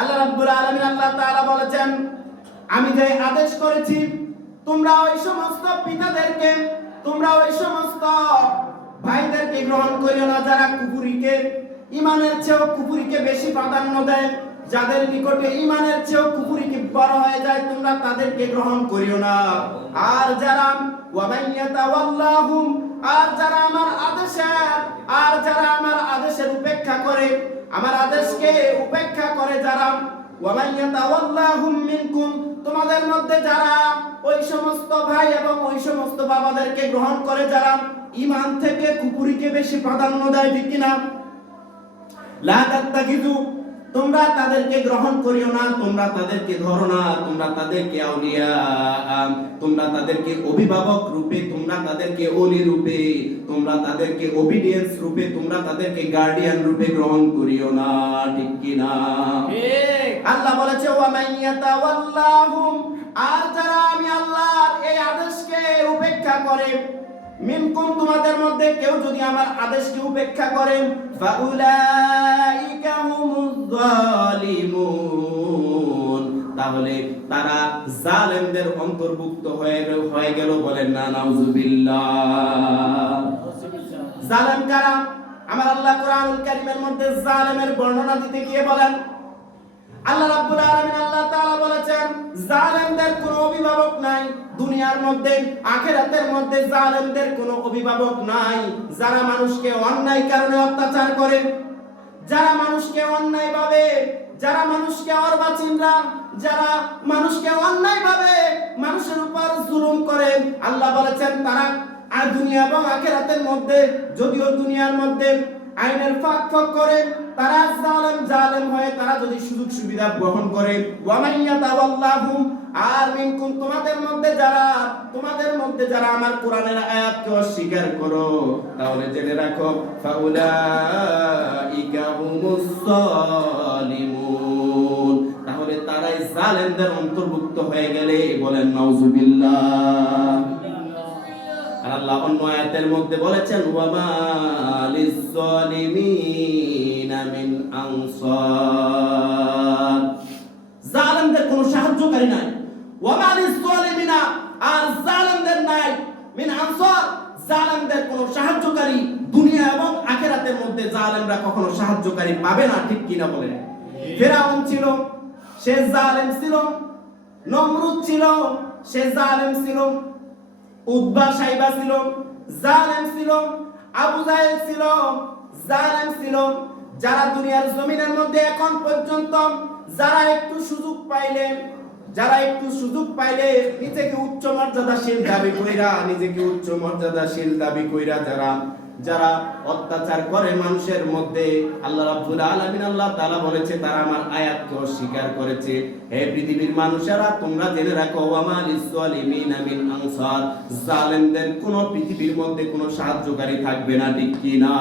আল্লাহ রাব্বুল আলামিন আল্লাহ তাআলা বলেছেন, আমি যে আদেশ করেছি তোমরা ওই সমস্ত পিতাদেরকে, তোমরা ওই সমস্ত ভাইদেরকে গ্রহণ করিও না যারা কুফরিকে, ঈমানের চেয়েও কুফরিকে বেশি প্রাধান্য দেয়, যাদের নিকটে ঈমানের চেয়েও কুফরিকে বড় হয়ে যায়, তোমরা তাদেরকে গ্রহণ করিও না। আর যারা ওয়ামাইয়াতাওয়াল্লাহুম, আর যারা আমার আদেশের উপেক্ষা করে, আমার আদেশকে উপেক্ষা করে যারা, ওয়ামাইয়াতাওয়াল্লাহুম মিনকুম, তোমাদের মধ্যে যারা ওই সমস্ত ভাই এবং ওই সমস্ত বাবাদেরকে গ্রহণ করে যারা ঈমান থেকে কুফরিকে বেশি প্রাধান্য দেয়, ঠিক কিনা? লা তাত্তাখিযু, তোমরা তাদেরকে গ্রহণ করিও না, তোমরা তাদেরকে ধরো না, তোমরা তাদেরকে আউলিয়া, তোমরা তাদেরকে অভিভাবক রূপে, তোমরা তাদেরকে ওলি রূপে, তোমরা তাদেরকে ওবিডিয়েন্স রূপে, তোমরা তাদেরকে গার্ডিয়ান রূপে গ্রহণ করিও না, ঠিক কি না? ঠিক। আল্লাহ বলেছে ওয়া মাইয়াতাওয়াল্লাহুম, আর যারা আমি আল্লাহর এই আদেশকে উপেক্ষা করে, মিনকুম, তোমাদের মধ্যে কেউ যদি আমার আদেশকে উপেক্ষা করে, ফাউলাইকা হুমুজ জালিমুন, তাহলে তারা জালেমদের অন্তর্ভুক্ত হয়ে গেল। বলেন না নাউজুবিল্লাহ। জালেম কারা? আমার আল্লাহ কোরআনুল কারীমের মধ্যে জালেমের বর্ণনা দিতে গিয়ে বলেন, আল্লাহ রাব্বুল আলামিন আল্লাহ তাআলা বলেছেন, জালেমদের কোনো অভিভাবক নাই দুনিয়ার মধ্যে, আখিরাতের মধ্যে জালেমদের কোনো অভিভাবক নাই। যারা মানুষকে অন্যায় কারণে অত্যাচার করে, যারা মানুষকে অন্যায়ভাবে, যারা মানুষকে অর্বাচীনরা, যারা মানুষকে অন্যায়ভাবে মানুষের উপর জুলুম করে, আল্লাহ বলেছেন তারা আর দুনিয়া এবং আখিরাতের মধ্যে, যদিও দুনিয়ার মধ্যে আইনের ফাঁক করে, তারা জালেম হয়ে তারা যদি সুযোগ সুবিধা গ্রহণ করে, ওয়া মাইয়াতাওয়াল্লাহুম, আর মিনকুম, তোমাদের মধ্যে যারা আমার কোরআনের আয়াতকে অস্বীকার করো, তাহলে জেনে রাখো ফাউলাইকা হুমুস জালিমুন, তাহলে তারাই জালেমদের অন্তর্ভুক্ত হয়ে গেলে। বলেন নাউজুবিল্লাহ। আর আল্লাহ অন্য আয়াতের মধ্যে বলেছেন, ওয়া মা লিজ-জালিমিনা মিন আনসার, জালেমদের কোনো সাহায্যকারী নাই। ওয়া মা লিজ-জালিমিনা, আর জালেমদের নাই মিন আনসার, জালেমদের কোনো সাহায্যকারী দুনিয়া এবং আখিরাতের মধ্যে জালেমরা কখনো সাহায্যকারী পাবে না, ঠিক কিনা বলেন? ফিরআউন ছিল, সে জালেম ছিল। নমরুদ ছিল, সে জালেম ছিল। উতবা সাইবা ছিল, জালেম ছিল। আবু জাহেল ছিল, জালেম ছিল। যারা দুনিয়ার জমিনের মধ্যে এখন পর্যন্ত যারা একটু সুযোগ পাইলে নিজেকে উচ্চ মর্যাদাশীল দাবি কইরা যারা অত্যাচার করে মানুষের মধ্যে, আল্লাহ রাব্বুল আলামিন আল্লাহ তাআলা বলেছে তারা আমার আয়াতকে অস্বীকার করেছে। হে পৃথিবীর মানুষেরা, তোমরা জেনে রাখো, ওয়া মা লিজ-জালিমিনা মিন আনসার, জালেমদের কোনো পৃথিবীর মধ্যে কোনো সাহায্যকারী থাকবে না, ঠিক কি না?